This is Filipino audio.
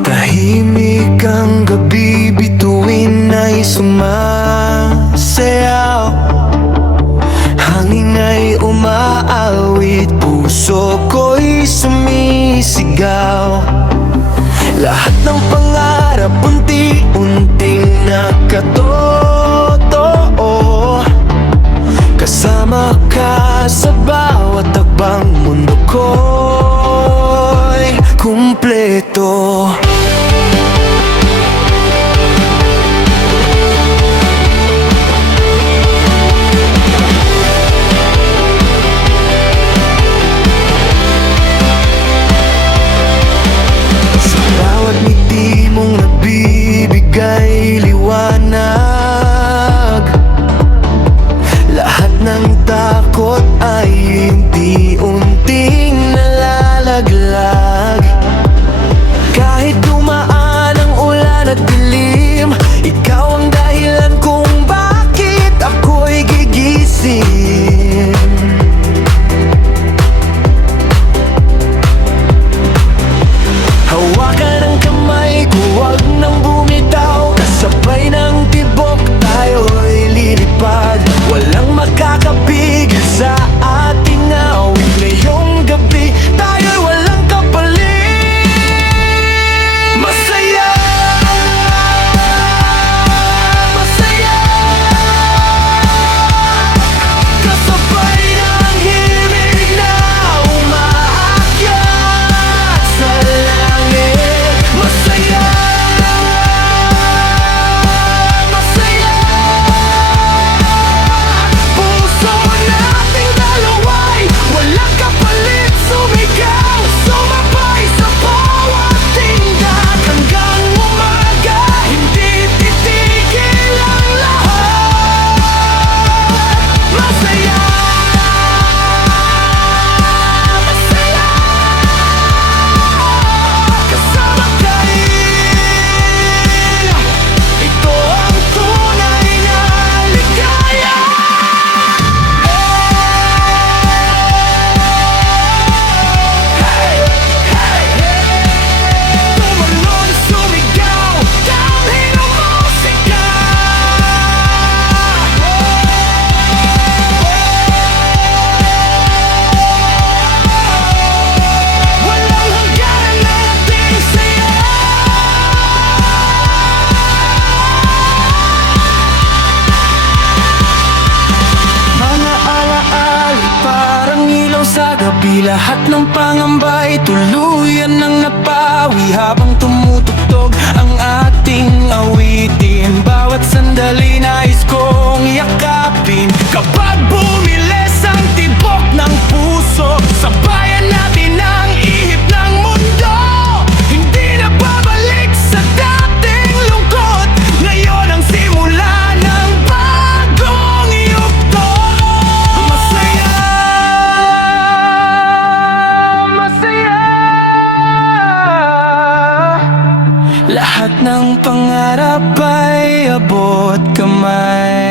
Tahimik ang gabi, bituin ay sumasayaw. Hangin ay umaawit, puso ko'y sumisigaw. Lahat ng pangarap unti-unting nakatotoo. Kasama ka sa bawat takbang, mundo ko'y kumpleto. Sa bawat ngiti mong nabibigay liwanag, lahat ng takot ay unti-unting nalalaglag. Kahit dumaan ang ulan at dilim, ikaw ang dahilan kung bakit ako'y gigising. Hawakan ang kamay ko, huwag nang bumitaw. Kasabay ng tibok tayo'y lilipad. Walang makakapigil sa ating awit. Ngayong gabi tayo'y walang kapalit. Masaya, masaya, kasabay ng himig na umaakyat sa langit. Masaya, masaya, puso nating dalawa'y walang kapalit. Sumigaw, sumabay sa bawat tindak. Hanggang umaga, hindi titigil ang lahat. Masaya, masaya, kasama kayo. Ito ang tunay na ligaya. Tumalon, sumigaw, damhin ang musika. Walang hangganan na ating saya. Mga alaala parang ilaw sa gabi. Lahat ng pangamba'y tuluyan ng napawi habang tumutugtog ang ating awitin. Bawat sandali nais kong yakapin. Kapag bumilis ang tibok ng puso, sabayan natin ang ihip ng mundo. Hindi na babalik sa dating lungkot. Ngayon ang simula ng bagong yugto. Masaya, masaya, lahat ng pangarap ay abot kamay.